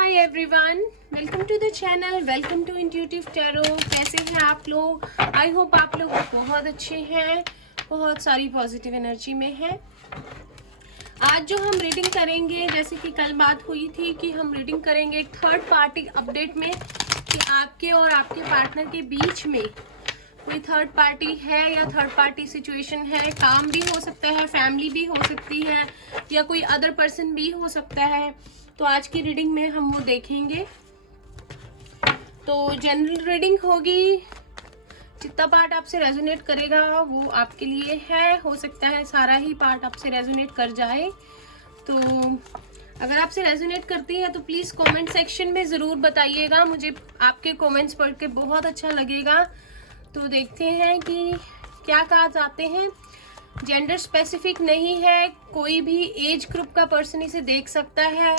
Hi everyone, welcome to the channel, welcome to intuitive tarot. कैसे हैं आप लोग? आई होप आप लोग बहुत अच्छे हैं, बहुत सारी पॉजिटिव एनर्जी में हैं। आज जो हम रीडिंग करेंगे, जैसे कि कल बात हुई थी कि हम रीडिंग करेंगे एक थर्ड पार्टी अपडेट में कि आपके और आपके पार्टनर के बीच में कोई थर्ड पार्टी है या थर्ड पार्टी सिचुएशन है। काम भी हो सकता है, फैमिली भी हो सकती है, या कोई अदर पर्सन भी हो सकता है। तो आज की रीडिंग में हम वो देखेंगे। तो जनरल रीडिंग होगी, जितना पार्ट आपसे रेजोनेट करेगा वो आपके लिए है। हो सकता है सारा ही पार्ट आपसे रेजोनेट कर जाए। तो अगर आपसे रेजोनेट करती है तो प्लीज कमेंट सेक्शन में जरूर बताइएगा, मुझे आपके कमेंट्स पढ़ के बहुत अच्छा लगेगा। तो देखते हैं कि क्या कहा जाते हैं। जेंडर स्पेसिफिक नहीं है, कोई भी एज ग्रुप का पर्सन इसे देख सकता है।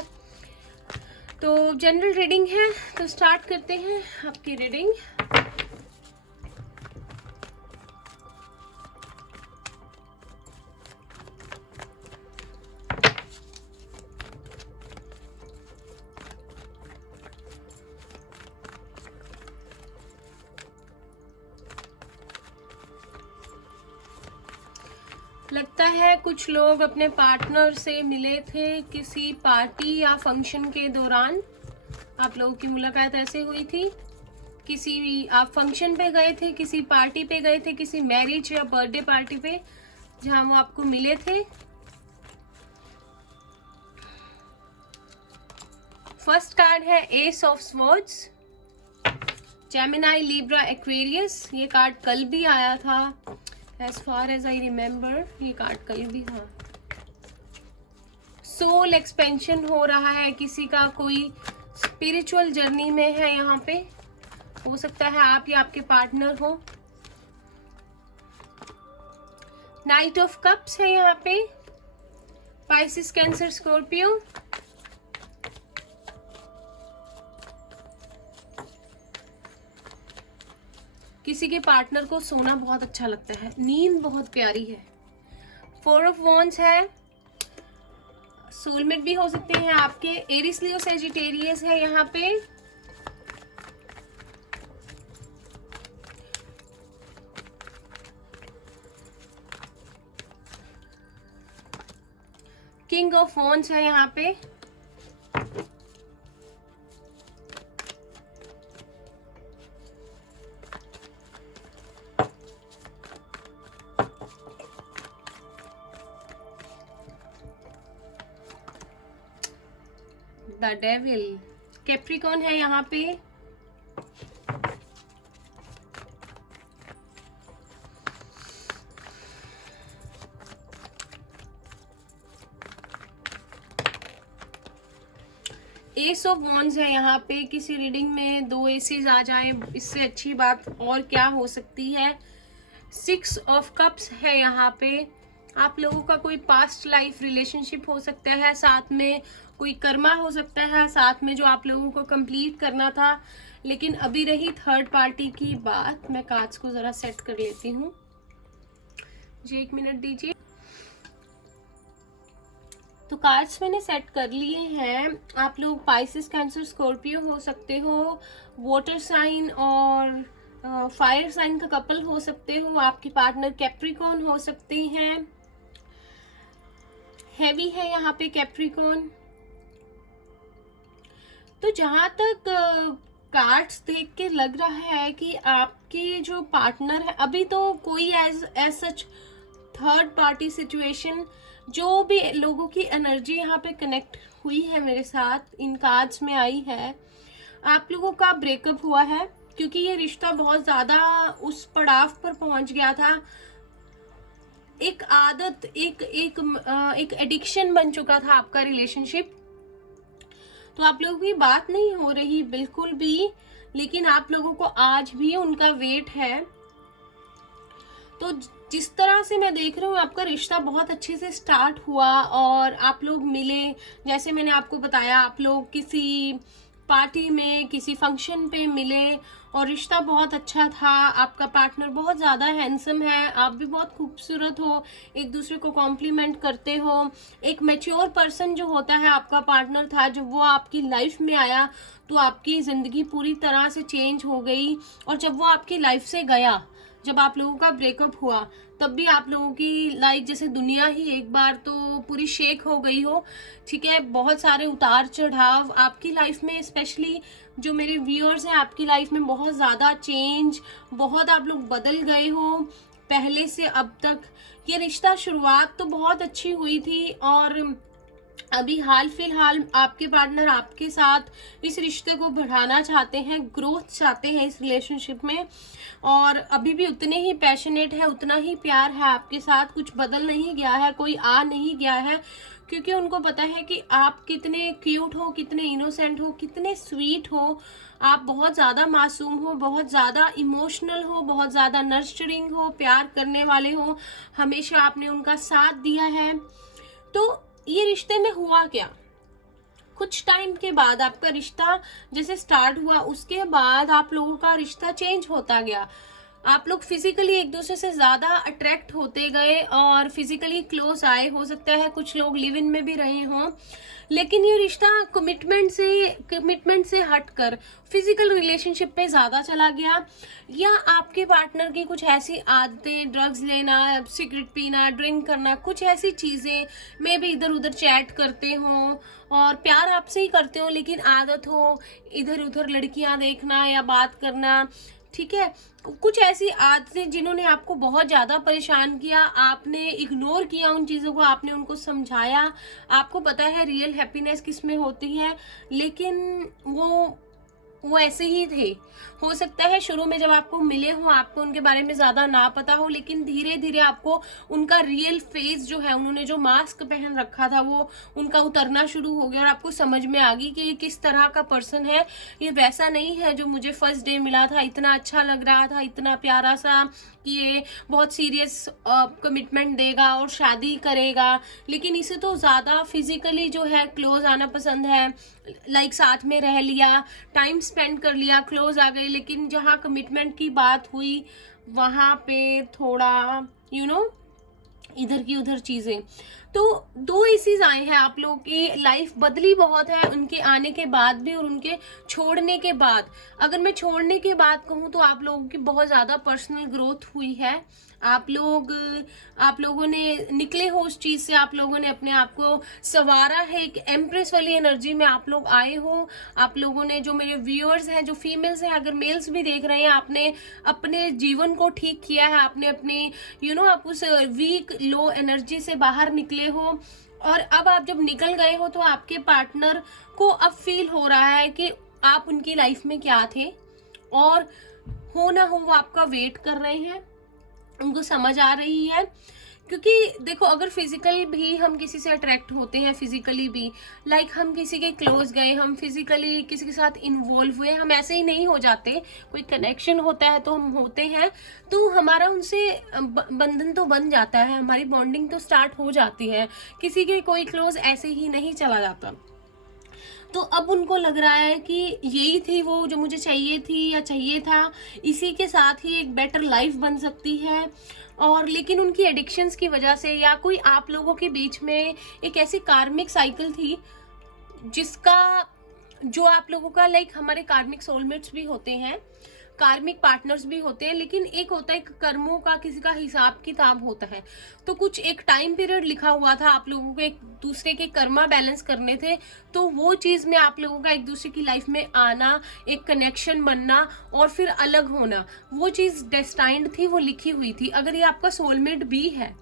तो जनरल रीडिंग है, तो स्टार्ट करते हैं आपकी रीडिंग। लगता है कुछ लोग अपने पार्टनर से मिले थे किसी पार्टी या फंक्शन के दौरान। आप लोगों की मुलाकात ऐसे हुई थी, किसी आप फंक्शन पे गए थे, किसी पार्टी पे गए थे, किसी मैरिज या बर्थडे पार्टी पे जहां वो आपको मिले थे। फर्स्ट कार्ड है ace of swords, Gemini, Libra, Aquarius. ये कार्ड कल भी आया था, as far as I remember ये कार्ड कल भी था। सोल एक्सपेंशन हो रहा है, किसी का कोई स्पिरिचुअल जर्नी में है। यहाँ पे हो सकता है आप या आपके पार्टनर हो। नाइट ऑफ कप्स है यहाँ पे, पाइसिस, कैंसर, स्कॉर्पियो। किसी के पार्टनर को सोना बहुत अच्छा लगता है, नींद बहुत प्यारी है। फोर ऑफ वॉन्ड्स है, सोलमेट भी हो सकते हैं आपके। एरिस, लियो, सैजिटेरियस है यहाँ पे। किंग ऑफ वॉन्ड्स है यहाँ पे। द डेविल, कैप्रिकॉर्न है यहाँ पे। एस ऑफ वॉन्ड्स है यहाँ पे। किसी रीडिंग में 2 एसेस आ जाए, इससे अच्छी बात और क्या हो सकती है। 6 ऑफ कप्स है यहाँ पे। आप लोगों का कोई पास्ट लाइफ रिलेशनशिप हो सकता है, साथ में कोई कर्मा हो सकता है, साथ में जो आप लोगों को कंप्लीट करना था। लेकिन अभी रही थर्ड पार्टी की बात, मैं कार्ड्स को जरा सेट कर लेती हूँ, जी 1 मिनट दीजिए। तो कार्ड्स मैंने सेट कर लिए हैं। आप लोग पाइसिस, कैंसर, स्कॉर्पियो हो सकते हो, वाटर साइन और फायर साइन का कपल हो सकते हो, आपके पार्टनर कैप्रिकॉर्न हो सकते हैं। हैवी है यहाँ पे कैप्रिकॉर्न। तो जहां तक कार्ड्स देख के लग रहा है कि आपके जो पार्टनर है, अभी तो कोई as such third party situation, जो भी लोगों की एनर्जी यहाँ पे कनेक्ट हुई है मेरे साथ इन कार्ड्स में आई है, आप लोगों का ब्रेकअप हुआ है। क्योंकि ये रिश्ता बहुत ज्यादा उस पड़ाव पर पहुंच गया था, एक आदत, एक एडिक्शन बन चुका था आपका रिलेशनशिप। तो आप लोगों की बात नहीं हो रही बिल्कुल भी, लेकिन आप लोगों को आज भी उनका वेट है। तो जिस तरह से मैं देख रही हूँ, आपका रिश्ता बहुत अच्छे से स्टार्ट हुआ और आप लोग मिले। जैसे मैंने आपको बताया, आप लोग किसी पार्टी में, किसी फंक्शन पे मिले और रिश्ता बहुत अच्छा था, आपका पार्टनर बहुत ज़्यादा हैंडसम है, आप भी बहुत खूबसूरत हो, एक दूसरे को कॉम्प्लीमेंट करते हो, एक मैच्योर पर्सन जो होता है आपका पार्टनर था, जब वो आपकी लाइफ में आया तो आपकी ज़िंदगी पूरी तरह से चेंज हो गई। और जब वो आपकी लाइफ से गया, जब आप लोगों का ब्रेकअप हुआ, तब भी आप लोगों की लाइफ जैसे दुनिया ही एक बार तो पूरी शेक हो गई हो। ठीक है, बहुत सारे उतार चढ़ाव आपकी लाइफ में, स्पेशली जो मेरे व्यूअर्स हैं, आपकी लाइफ में बहुत ज़्यादा चेंज, बहुत आप लोग बदल गए हो पहले से अब तक। ये रिश्ता शुरुआत तो बहुत अच्छी हुई थी और अभी हाल फिलहाल आपके पार्टनर आपके साथ इस रिश्ते को बढ़ाना चाहते हैं, ग्रोथ चाहते हैं इस रिलेशनशिप में, और अभी भी उतने ही पैशनेट है, उतना ही प्यार है आपके साथ, कुछ बदल नहीं गया है, कोई आ नहीं गया है, क्योंकि उनको पता है कि आप कितने क्यूट हो, कितने इनोसेंट हो, कितने स्वीट हो, आप बहुत ज़्यादा मासूम हो, बहुत ज़्यादा इमोशनल हो, बहुत ज़्यादा नर्चरिंग हो, प्यार करने वाले हो, हमेशा आपने उनका साथ दिया है। तो ये रिश्ते में हुआ क्या, कुछ टाइम के बाद आपका रिश्ता जैसे स्टार्ट हुआ, उसके बाद आप लोगों का रिश्ता चेंज होता गया। आप लोग फिजिकली एक दूसरे से ज़्यादा अट्रैक्ट होते गए और फिजिकली क्लोज आए, हो सकता है कुछ लोग लिव इन में भी रहे हों, लेकिन ये रिश्ता कमिटमेंट से हटकर फिजिकल रिलेशनशिप पे ज़्यादा चला गया। या आपके पार्टनर की कुछ ऐसी आदतें, ड्रग्स लेना, सिगरेट पीना, ड्रिंक करना, कुछ ऐसी चीज़ें, मे भी इधर उधर चैट करते हों और प्यार आपसे ही करते हो, लेकिन आदत हो इधर उधर लड़कियां देखना या बात करना। ठीक है, कुछ ऐसी आदतें जिन्होंने आपको बहुत ज़्यादा परेशान किया, आपने इग्नोर किया उन चीज़ों को, आपने उनको समझाया, आपको पता है रियल हैप्पीनेस किस में होती है, लेकिन वो ऐसे ही थे। हो सकता है शुरू में जब आपको मिले हो आपको उनके बारे में ज़्यादा ना पता हो, लेकिन धीरे धीरे आपको उनका रियल फेस जो है, उन्होंने जो मास्क पहन रखा था वो उनका उतरना शुरू हो गया और आपको समझ में आ गई कि ये किस तरह का पर्सन है। ये वैसा नहीं है जो मुझे फर्स्ट डे मिला था, इतना अच्छा लग रहा था, इतना प्यारा सा, कि ये बहुत सीरियस कमिटमेंट देगा और शादी करेगा, लेकिन इसे तो ज़्यादा फिजिकली जो है क्लोज आना पसंद है, लाइक साथ में रह लिया, टाइम स्पेंड कर लिया, क्लोज आ गए, लेकिन जहाँ कमिटमेंट की बात हुई वहाँ पे थोड़ा इधर की उधर चीज़ें। तो दो इश्यूज आए हैं, आप लोगों की लाइफ बदली बहुत है उनके आने के बाद भी और उनके छोड़ने के बाद। अगर मैं छोड़ने के बाद कहूँ तो आप लोगों की बहुत ज़्यादा पर्सनल ग्रोथ हुई है, आप लोगों ने निकले हो उस चीज़ से, आप लोगों ने अपने आप को संवारा है, एक एम्प्रेस वाली एनर्जी में आप लोग आए हो। आप लोगों ने, जो मेरे व्यूअर्स हैं, जो फीमेल्स हैं, अगर मेल्स भी देख रहे हैं, आपने अपने जीवन को ठीक किया है, आपने अपनी आप उस वीक लो एनर्जी से बाहर निकले हो, और अब आप जब निकल गए हो तो आपके पार्टनर को अब फील हो रहा है कि आप उनकी लाइफ में क्या थे, और हो ना हो वो आपका वेट कर रहे हैं, उनको समझ आ रही है। क्योंकि देखो, अगर फिजिकल भी हम किसी से अट्रैक्ट होते हैं, फिजिकली भी, लाइक हम किसी के क्लोज गए, हम फिजिकली किसी के साथ इन्वॉल्व हुए, हम ऐसे ही नहीं हो जाते, कोई कनेक्शन होता है तो हम होते हैं, तो हमारा उनसे बंधन तो बन जाता है, हमारी बॉन्डिंग तो स्टार्ट हो जाती है, किसी के कोई क्लोज ऐसे ही नहीं चला जाता। तो अब उनको लग रहा है कि यही थी वो जो मुझे चाहिए थी या चाहिए था, इसी के साथ ही एक बेटर लाइफ बन सकती है। और लेकिन उनकी एडिक्शंस की वजह से, या कोई आप लोगों के बीच में एक ऐसी कार्मिक साइकिल थी जिसका, जो आप लोगों का, लाइक हमारे कार्मिक सोलमेट्स भी होते हैं, कार्मिक पार्टनर्स भी होते हैं, लेकिन एक होता है कर्मों का, किसी का हिसाब किताब होता है। तो कुछ एक टाइम पीरियड लिखा हुआ था, आप लोगों को एक दूसरे के कर्मा बैलेंस करने थे, तो वो चीज़ में आप लोगों का एक दूसरे की लाइफ में आना, एक कनेक्शन बनना और फिर अलग होना, वो चीज़ डेस्टाइंड थी, वो लिखी हुई थी। अगर ये आपका सोलमेट भी है,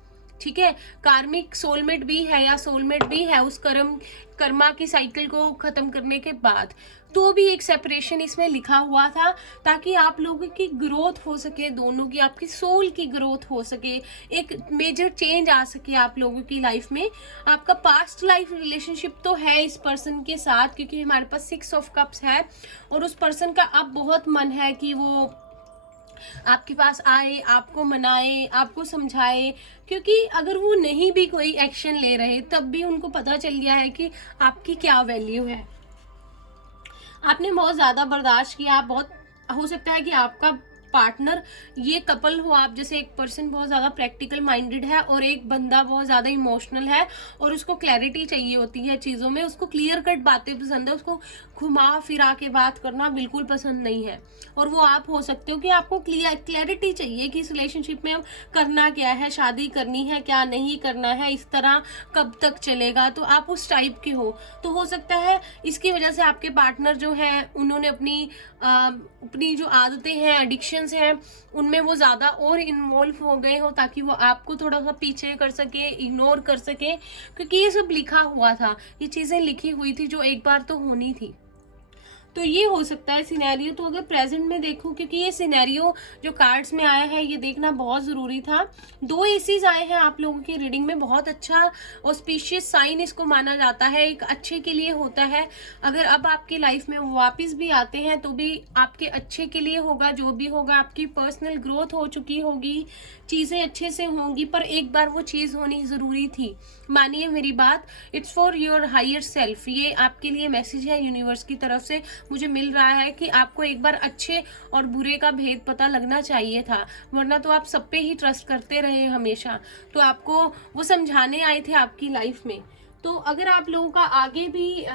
ठीक है, कार्मिक सोलमेट भी है या सोलमेट भी है उस कर्मा की साइकिल को खत्म करने के बाद, तो भी एक सेपरेशन इसमें लिखा हुआ था, ताकि आप लोगों की ग्रोथ हो सके, दोनों की, आपकी सोल की ग्रोथ हो सके, एक मेजर चेंज आ सके आप लोगों की लाइफ में। आपका पास्ट लाइफ रिलेशनशिप तो है इस पर्सन के साथ, क्योंकि हमारे पास 6 ऑफ कप्स है, और उस पर्सन का अब बहुत मन है कि वो आपके पास आए, आपको मनाए, आपको समझाए, क्योंकि अगर वो नहीं भी कोई एक्शन ले रहे, तब भी उनको पता चल गया है कि आपकी क्या वैल्यू है। आपने बहुत ज्यादा बर्दाश्त किया, आप बहुत, हो सकता है कि आपका पार्टनर, ये कपल हो आप, जैसे एक पर्सन बहुत ज्यादा प्रैक्टिकल माइंडेड है और एक बंदा बहुत ज्यादा इमोशनल है और उसको क्लैरिटी चाहिए होती है चीजों में, उसको क्लियर कट बातें पसंद है, उसको घुमा फिरा के बात करना बिल्कुल पसंद नहीं है। और वो आप हो सकते हो कि आपको क्लैरिटी चाहिए कि इस रिलेशनशिप में अब करना क्या है, शादी करनी है क्या नहीं करना है, इस तरह कब तक चलेगा, तो आप उस टाइप के हो। तो हो सकता है इसकी वजह से आपके पार्टनर जो है उन्होंने अपनी जो आदतें हैं, एडिक्शंस हैं, उनमें वो ज्यादा और इन्वॉल्व हो गए हो ताकि वो आपको थोड़ा सा पीछे कर सके, इग्नोर कर सके, क्योंकि ये सब लिखा हुआ था, ये चीजें लिखी हुई थी जो एक बार तो होनी थी। तो ये हो सकता है सिनेरियो। तो अगर प्रेजेंट में देखूं, क्योंकि ये सिनेरियो जो कार्ड्स में आया है ये देखना बहुत जरूरी था। 2 एसीज आए हैं आप लोगों की रीडिंग में, बहुत अच्छा ऑस्पिशियस साइन इसको माना जाता है, एक अच्छे के लिए होता है। अगर अब आपकी लाइफ में वो वापस भी आते हैं तो भी आपके अच्छे के लिए होगा, जो भी होगा आपकी पर्सनल ग्रोथ हो चुकी होगी, चीजें अच्छे से होंगी, पर एक बार वो चीज होनी जरूरी थी। मानिए मेरी बात, it's for your higher self, ये आपके लिए मैसेज है यूनिवर्स की तरफ से मुझे मिल रहा है कि आपको एक बार अच्छे और बुरे का भेद पता लगना चाहिए था, वरना तो आप सब पे ही ट्रस्ट करते रहे हमेशा। तो आपको वो समझाने आए थे आपकी लाइफ में। तो अगर आप लोगों का आगे भी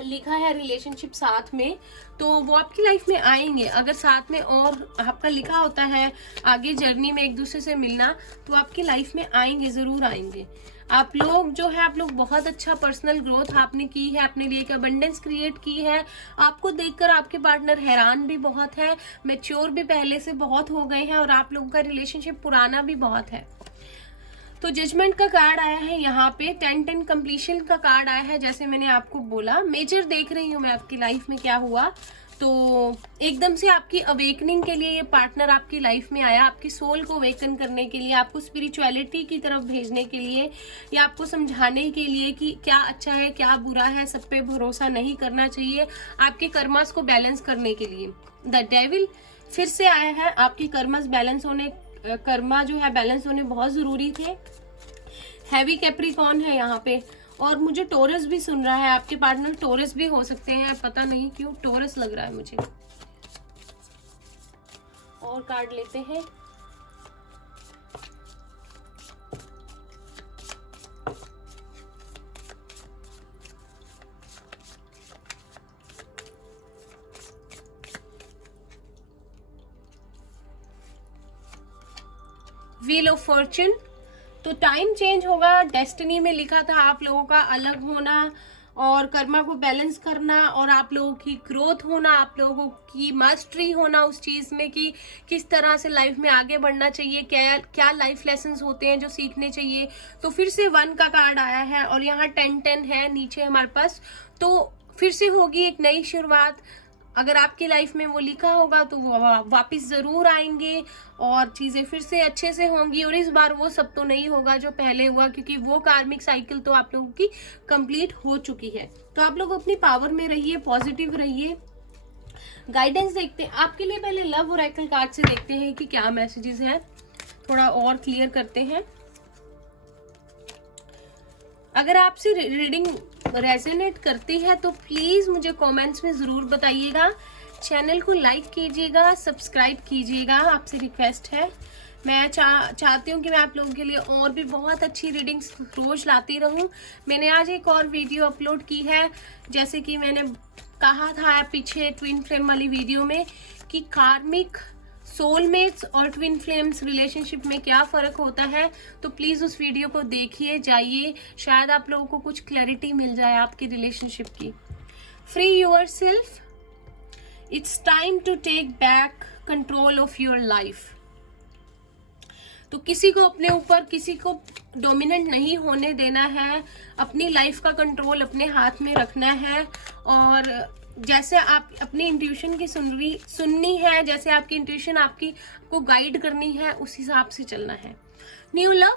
लिखा है रिलेशनशिप साथ में, तो वो आपकी लाइफ में आएंगे। अगर साथ में और आपका लिखा होता है आगे जर्नी में एक दूसरे से मिलना, तो आपकी लाइफ में आएंगे, जरूर आएंगे। आप लोग जो है, आप लोग बहुत अच्छा पर्सनल ग्रोथ आपने की है, अपने लिए एक अबंडेंस क्रिएट की है। आपको देखकर आपके पार्टनर हैरान भी बहुत है, मैच्योर भी पहले से बहुत हो गए हैं और आप लोगों का रिलेशनशिप पुराना भी बहुत है। तो जजमेंट का कार्ड आया है यहाँ पे, 10-10 कंप्लीशन का कार्ड आया है। जैसे मैंने आपको बोला, मेजर देख रही हूँ मैं आपकी लाइफ में क्या हुआ। तो एकदम से आपकी अवेकनिंग के लिए ये पार्टनर आपकी लाइफ में आया, आपकी सोल को अवेकन करने के लिए, आपको स्पिरिचुअलिटी की तरफ भेजने के लिए, या आपको समझाने के लिए कि क्या अच्छा है क्या बुरा है, सब पे भरोसा नहीं करना चाहिए, आपके कर्मास को बैलेंस करने के लिए। द डेविल फिर से आया है, आपकी कर्मास बैलेंस होने, कर्मा जो है बैलेंस होने बहुत जरूरी थे। हैवी कैप्रिकॉर्न है यहाँ पे, और मुझे टोरस भी सुन रहा है, आपके पार्टनर टोरस भी हो सकते हैं, पता नहीं क्यों टोरस लग रहा है मुझे। और कार्ड लेते हैं। Wheel of Fortune. तो टाइम चेंज होगा, डेस्टिनी में लिखा था आप लोगों का अलग होना और कर्मा को बैलेंस करना, और आप लोगों की ग्रोथ होना, आप लोगों की मास्टरी होना उस चीज में कि किस तरह से लाइफ में आगे बढ़ना चाहिए, क्या क्या लाइफ लेसन्स होते हैं जो सीखने चाहिए। तो फिर से 1 का कार्ड आया है और यहाँ 10-10 है नीचे हमारे पास। तो फिर से होगी एक नई शुरुआत। अगर आपकी लाइफ में वो लिखा होगा तो वो वापस जरूर आएंगे और चीजें फिर से अच्छे से होंगी। और इस बार वो सब तो नहीं होगा जो पहले हुआ, क्योंकि वो कार्मिक साइकिल तो आप लोगों की कंप्लीट हो चुकी है। तो आप लोग अपनी पावर में रहिए, पॉजिटिव रहिए। गाइडेंस देखते हैं आपके लिए, पहले लव ओरेकल कार्ड से देखते हैं कि क्या मैसेजेस हैं, थोड़ा और क्लियर करते हैं। अगर आपसे रीडिंग रेजोनेट करती है तो प्लीज मुझे कमेंट्स में जरूर बताइएगा, चैनल को लाइक कीजिएगा, सब्सक्राइब कीजिएगा, आपसे रिक्वेस्ट है। मैं चाहती हूँ कि मैं आप लोगों के लिए और भी बहुत अच्छी रीडिंग्स रोज लाती रहूं। मैंने आज एक और वीडियो अपलोड की है, जैसे कि मैंने कहा था पीछे ट्विन फ्लेम वाली वीडियो में कि कार्मिक, सोलमेट्स और ट्विन फ्लेम्स रिलेशनशिप में क्या फर्क होता है। तो प्लीज उस वीडियो को देखिए, जाइए, शायद आप लोगों को कुछ क्लैरिटी मिल जाए आपकी रिलेशनशिप की। Free yourself, it's time to take back control of your life. तो किसी को अपने ऊपर, किसी को डोमिनेंट नहीं होने देना है, अपनी लाइफ का कंट्रोल अपने हाथ में रखना है। और जैसे आप अपनी इंट्यूशन की सुननी है, जैसे आपकी इंट्यूशन आपको गाइड करनी है, उस हिसाब से चलना है। न्यू लव,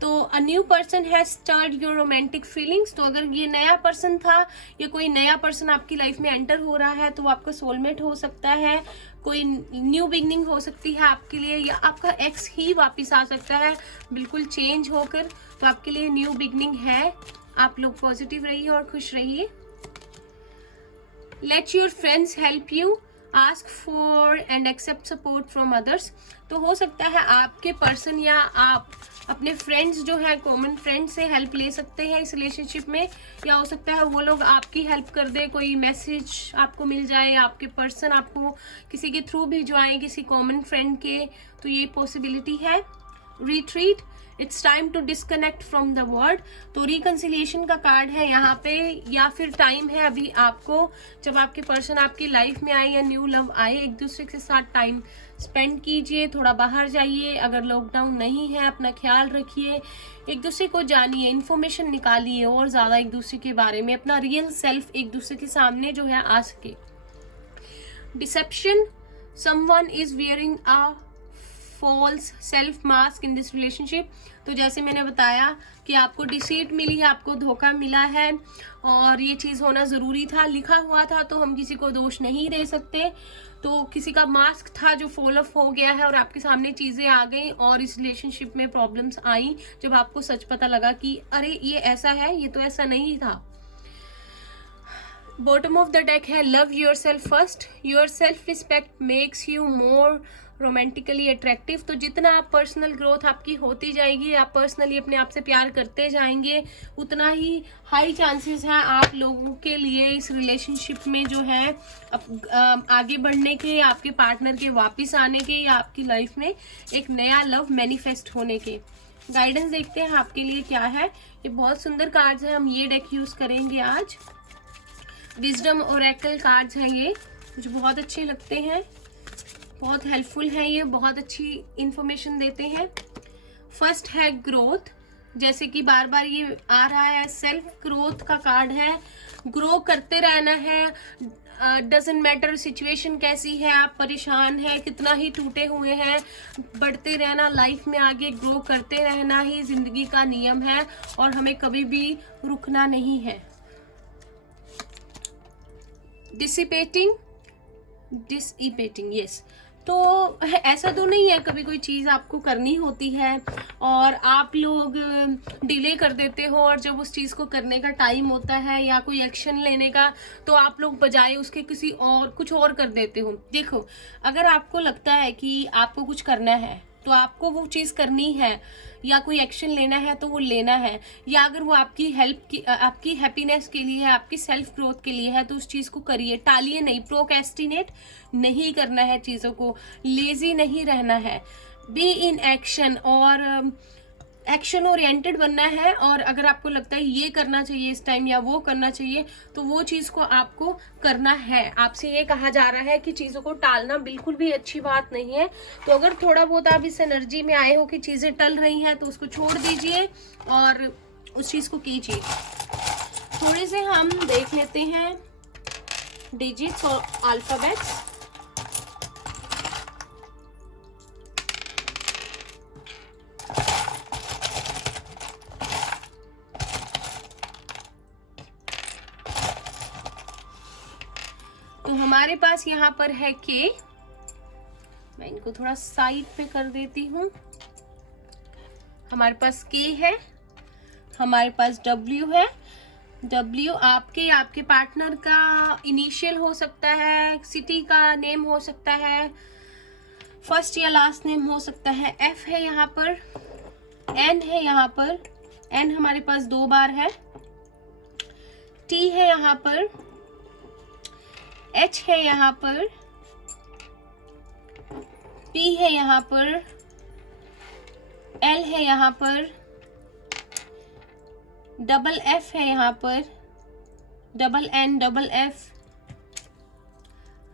तो a new person has start your romantic feelings. तो अगर ये नया पर्सन था या कोई नया पर्सन आपकी लाइफ में एंटर हो रहा है तो वो आपका सोलमेट हो सकता है, कोई न्यू बिगनिंग हो सकती है आपके लिए, या आपका एक्स ही वापस आ सकता है बिल्कुल चेंज होकर। तो आपके लिए न्यू बिगनिंग है। आप लोग पॉजिटिव रहिए और खुश रहिए। Let your friends help you, ask for and accept support from others. तो हो सकता है आपके पर्सन या आप अपने फ्रेंड्स जो है कॉमन फ्रेंड से हेल्प ले सकते हैं इस रिलेशनशिप में, या हो सकता है वो लोग आपकी हेल्प कर दे, कोई मैसेज आपको मिल जाए, आपके पर्सन आपको किसी के थ्रू भिजवाएं किसी कॉमन फ्रेंड के, तो ये पॉसिबिलिटी है। Retreat, it's time to disconnect from the world. तो रिकंसिलिएशन का कार्ड है यहाँ पे, या फिर टाइम है अभी आपको, जब आपके पर्सन आपकी लाइफ में आए या न्यू लव आए, एक दूसरे के साथ टाइम स्पेंड कीजिए, थोड़ा बाहर जाइए, अगर लॉकडाउन नहीं है अपना ख्याल रखिए, एक दूसरे को जानिए, इन्फॉर्मेशन निकालिए और ज़्यादा एक दूसरे के बारे में, अपना रियल सेल्फ एक दूसरे के सामने जो है आ सके। Deception, someone is wearing a false self mask in this relationship. तो जैसे मैंने बताया कि आपको डिसीट मिली है, आपको धोखा मिला है, और ये चीज़ होना ज़रूरी था, लिखा हुआ था, तो हम किसी को दोष नहीं दे सकते। तो किसी का मास्क था जो फॉल ऑफ हो गया है और आपके सामने चीज़ें आ गई और इस रिलेशनशिप में प्रॉब्लम्स आई, जब आपको सच पता लगा कि अरे ये ऐसा है, ये तो ऐसा नहीं था। बॉटम ऑफ द डेक है love your self first, your self respect makes you more romantically attractive. तो जितना आप पर्सनल ग्रोथ आपकी होती जाएगी, आप पर्सनली अपने आप से प्यार करते जाएंगे, उतना ही हाई चांसेस हैं आप लोगों के लिए इस रिलेशनशिप में जो है आगे बढ़ने के, आपके पार्टनर के वापस आने के, या आपकी लाइफ में एक नया लव मैनिफेस्ट होने के। गाइडेंस देखते हैं आपके लिए क्या है। ये बहुत सुंदर कार्ड्स हैं, हम ये डेक यूज करेंगे आज। विजडम ओरेकल कार्ड्स हैं ये, मुझे बहुत अच्छे लगते हैं, बहुत हेल्पफुल है, ये बहुत अच्छी इंफॉर्मेशन देते हैं। फर्स्ट है ग्रोथ, जैसे कि बार बार ये आ रहा है, सेल्फ ग्रोथ का कार्ड है, ग्रो करते रहना है, डजंट मैटर सिचुएशन कैसी है, आप परेशान हैं, कितना ही टूटे हुए हैं, बढ़ते रहना, लाइफ में आगे ग्रो करते रहना ही जिंदगी का नियम है और हमें कभी भी रुकना नहीं है। डिसिपेटिंग यस, तो ऐसा तो नहीं है, कभी कोई चीज़ आपको करनी होती है और आप लोग डिले कर देते हो, और जब उस चीज़ को करने का टाइम होता है या कोई एक्शन लेने का, तो आप लोग बजाय उसके किसी और कुछ और कर देते हो। देखो, अगर आपको लगता है कि आपको कुछ करना है तो आपको वो चीज़ करनी है, या कोई एक्शन लेना है तो वो लेना है, या अगर वो आपकी हेल्प की, आपकी हैप्पीनेस के लिए है, आपकी सेल्फ ग्रोथ के लिए है, तो उस चीज़ को करिए, टालिए नहीं, प्रोक्रेस्टिनेट नहीं करना है, चीज़ों को लेजी नहीं रहना है, बी इन एक्शन, और एक्शन ओरिएंटेड बनना है। और अगर आपको लगता है ये करना चाहिए इस टाइम या वो करना चाहिए, तो वो चीज़ को आपको करना है। आपसे ये कहा जा रहा है कि चीज़ों को टालना बिल्कुल भी अच्छी बात नहीं है। तो अगर थोड़ा बहुत आप इस एनर्जी में आए हो कि चीज़ें टल रही हैं, तो उसको छोड़ दीजिए और उस चीज़ को कीजिए। थोड़े से हम देख लेते हैं डिजिट्स और अल्फ़ाबेट्स। तो हमारे पास यहाँ पर है के, मैं इनको थोड़ा साइड पे कर देती हूँ। हमारे पास के है, हमारे पास डब्ल्यू है। डब्ल्यू आपके पार्टनर का इनिशियल हो सकता है, सिटी का नेम हो सकता है, फर्स्ट या लास्ट नेम हो सकता है। एफ है यहाँ पर, एन है यहाँ पर, एन हमारे पास 2 बार है। टी है यहाँ पर, एच है यहाँ पर, पी है यहाँ पर, एल है यहाँ पर, डबल एफ है यहाँ पर, double N, double F,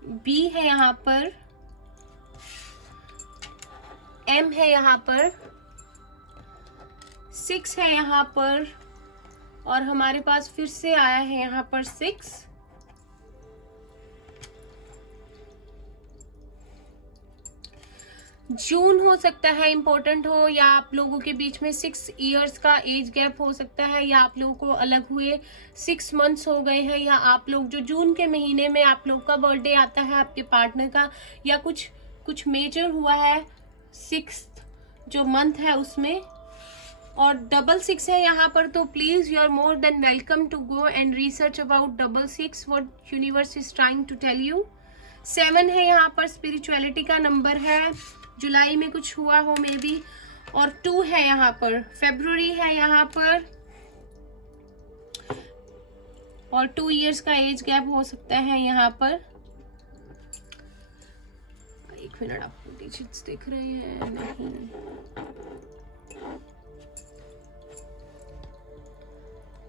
B है यहाँ पर, एम है यहाँ पर, 6 है यहाँ पर, और हमारे पास फिर से आया है यहाँ पर 6। जून हो सकता है इम्पोर्टेंट हो, या आप लोगों के बीच में 6 इयर्स का एज गैप हो सकता है, या आप लोगों को अलग हुए 6 मंथ्स हो गए हैं, या आप लोग जो जून के महीने में आप लोग का बर्थडे आता है आपके पार्टनर का, या कुछ मेजर हुआ है 6th जो मंथ है उसमें। और 66 है यहाँ पर, तो please you are more than welcome to go and research about 66 what universe is trying to tell you. 7 है यहाँ पर, स्पिरिचुअलिटी का नंबर है, जुलाई में कुछ हुआ हो मे बी। और 2 है यहाँ पर, फेब्रुअरी है यहाँ पर, और 2 इयर्स का एज गैप हो सकता है यहाँ पर। एक मिनट, आपको डिजिट्स दिख रहे हैं? नहीं।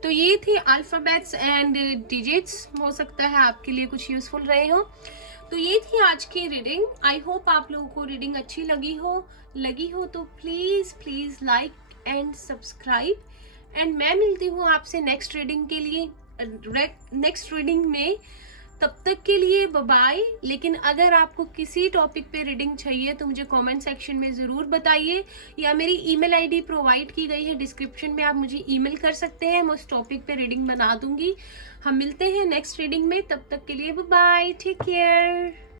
तो ये थी अल्फाबेट्स एंड डिजिट्स, हो सकता है आपके लिए कुछ यूजफुल रहे हो। तो ये थी आज की रीडिंग। आई होप आप लोगों को रीडिंग अच्छी लगी हो तो please please like and subscribe. And मैं मिलती हूँ आपसे नेक्स्ट रीडिंग के लिए, नेक्स्ट रीडिंग में। तब तक के लिए बाय बाय। लेकिन अगर आपको किसी टॉपिक पे रीडिंग चाहिए तो मुझे कमेंट सेक्शन में ज़रूर बताइए, या मेरी ईमेल आईडी प्रोवाइड की गई है डिस्क्रिप्शन में, आप मुझे ईमेल कर सकते हैं, मैं उस टॉपिक पे रीडिंग बना दूंगी। हम मिलते हैं नेक्स्ट रीडिंग में, तब तक के लिए बाय बाय, टेक केयर।